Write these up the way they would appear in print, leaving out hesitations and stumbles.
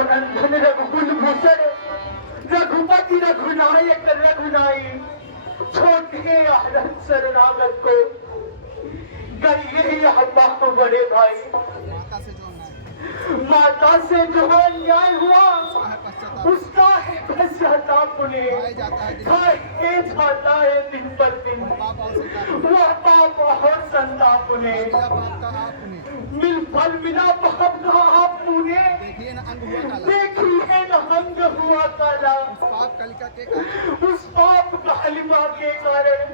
रघुनंदन रघुकुल भूषण रघुपति रघुनायक रघुनाई छोटे आनंद शरणागत को गई यह बाप बड़े भाई माता से जो अन्याय हुआ उसका है पश्चाताप उन्हें जाता है दिन पर दिन वह पाप और संताप उन्हें मिल फल मिला पाप का आप उन्हें देखिए न अंग हुआ काला उस पाप कालिमा के कारण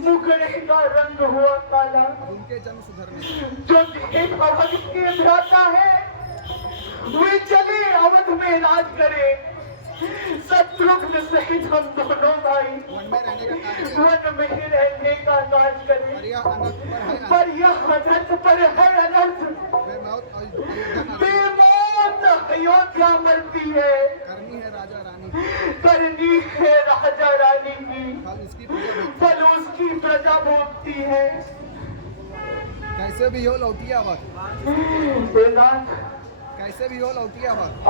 मुखड़े का रंग हुआ काला उनके जन्म सुधरने जो एक अवध के भ्राता है वे चले अवध में राज करे शत्रुघ्न सहित हम दोनों भाई वन में ही रहने का काज करें पर यह अनर्थ पर है अनर्थ बेमौत अयोध्या मरती है करनी है राजा रानी की फल उसकी प्रजा भोगती है कैसे भी हो लौटिया वक्त वेदांत कैसे भी हो लौटिया वक्त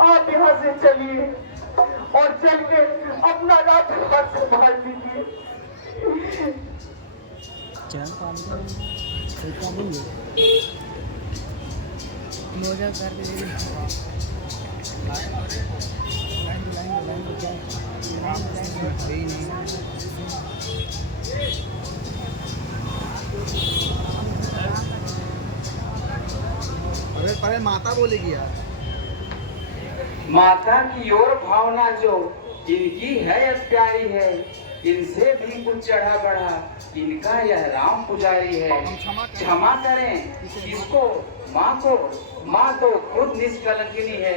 आप यहाँ से चलिए और चल के अपना राजपाट संभाल लीजिए मोजा कर पहले माता बोलेगी यार माता की ओर भावना जो इनकी है प्यारी है इनसे भी कुछ चढ़ा बढ़ा इनका यह राम पुजारी है क्षमा करें किसको माँ तो खुद निष्कलंकिनी है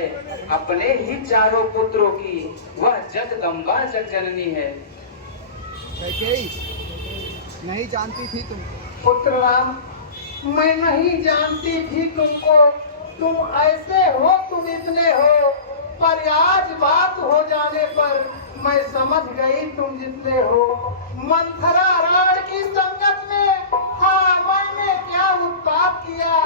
अपने ही चारों पुत्रों की वह जगदम्बा जगजननी है नहीं जानती थी तुम पुत्र राम मैं नहीं जानती थी तुमको तुम ऐसे हो तुम इतने हो पर आज बात हो जाने पर मैं समझ गई तुम जितने हो मंथरा राण की संगत में हाँ मैंने क्या उत्पात किया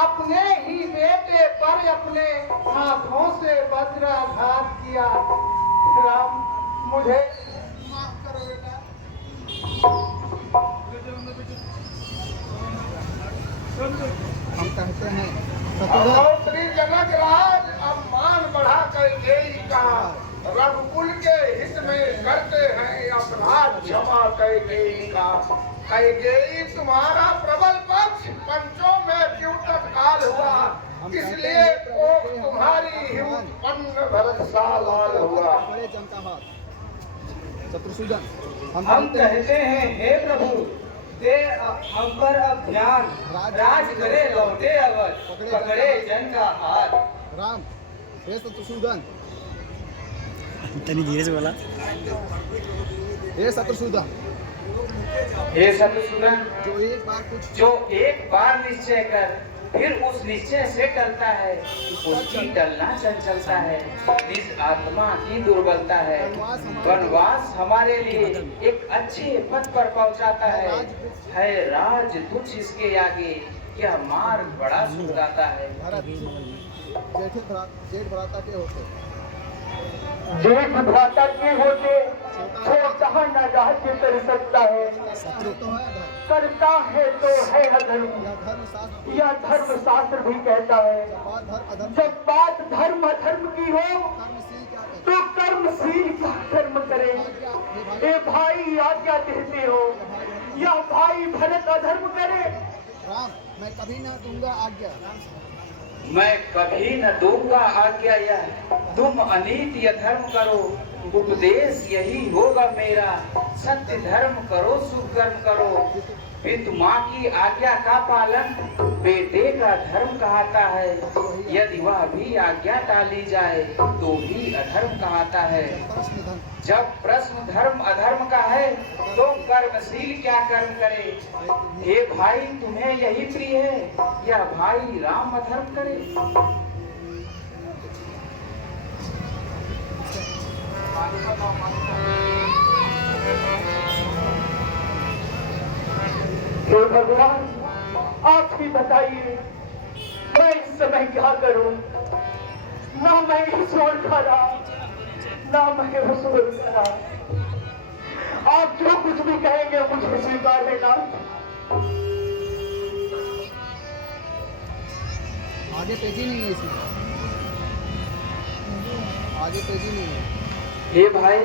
अपने ही बेटे पर अपने हाथों से वज्राघात किया राम मुझे माफ करो बेटा हम कहते हैं श्री जनक राज अब मान बढ़ा कर गई का रघुकुल के हित में करते हैं अपराध क्षमा कर गई का कह गई तुम्हारा प्रबल पक्ष पंचों में द्यूतक काल हुआ इसलिए कोप तुम्हारी ही उत्पन्न भरत साल हुआ बड़े जन का हाथ शत्रुसूदन हम कहते हैं हे प्रभु दे हम पर अब ध्यान राज करे लौटे अवध पकड़े जन का हाथ राम हे शत्रुसूदन तनी धीरे से बोला हे शत्रुसूदन हे शत्रुसूदन जो एक बार निश्चय कर फिर उस निश्चय से टलता है उसकी टलना चंचलता है निज आत्मा की दुर्बलता है वनवास हमारे लिए एक अच्छे पद पर पहुंचाता है राज तुच्छ इसके आगे यह मार्ग बड़ा सुलगाता है जेठ भ्राता के होते जेठ भ्राता के होते छोटा न राज्य कर सकता है शत्रु तो है करता है तो है अधर्म यह धर्म शास्त्र भी कहता है जब बात धर्म अधर्म की हो तो कर्मशील का कर्म करे ए भाई आज्ञा देते हो या भाई भरत अधर्म करे राम मैं कभी ना दूंगा आज्ञा मैं कभी न दूंगा आज्ञा यह तुम अनीति अधर्म करो उपदेश यही होगा मेरा सत्य धर्म करो सुकर्म करो पितु माँ की आज्ञा का पालन बेटे का धर्म कहता है यदि वह भी आज्ञा टाली जाए तो भी अधर्म कहता है जब प्रश्न धर्म अधर्म का है तो कर्मशील क्या कर्म करे हे भाई तुम्हें यही प्रिय है या भाई राम अधर्म करे हे भगवान आप ही बताइए मैं इस समय क्या करूं? ना मैं ईश्वर करा, ना मैं रसूल करा। आप जो कुछ भी कहेंगे मुझे स्वीकार लेना। आगे पेज ही नहीं है इसमें, आगे पेज ही नहीं है। हे भाई,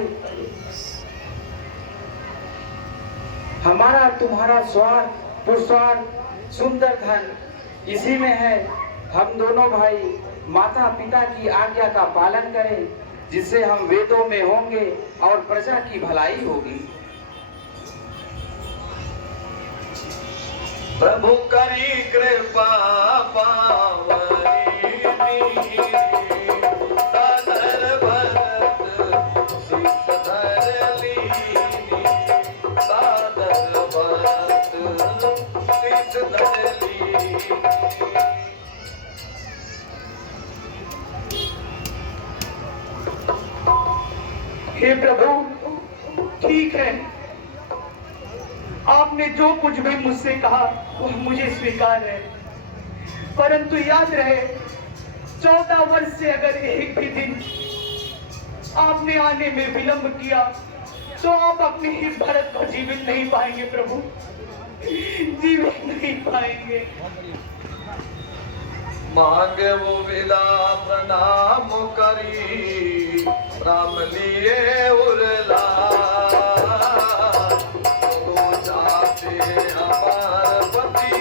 हमारा तुम्हारा स्वार्थ पुरुषार्थ सुंदर धन इसी में है। हम दोनों भाई माता पिता की आज्ञा का पालन करें, जिससे हम वेदों में होंगे और प्रजा की भलाई होगी। प्रभु करी कृपा पावनी सादर भरत शीस धर लीनी, सादर भरत शीस धर लीनी। हे प्रभु, ठीक है, आपने जो कुछ भी मुझसे कहा वह मुझे स्वीकार है, परंतु याद रहे 14 वर्ष से अगर एक भी दिन आपने आने में विलंब किया तो आप अपने ही भरत को जीवित नहीं पाएंगे प्रभु, जीवित नहीं पाएंगे। मांगे वो विलाप नाम करी, राम लिए उरला। तो जाते हमार पति,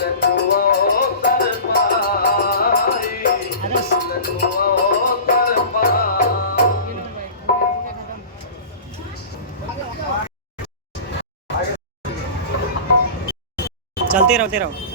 लखुओ कर पाई, लखुओ कर पाई। चलते रहो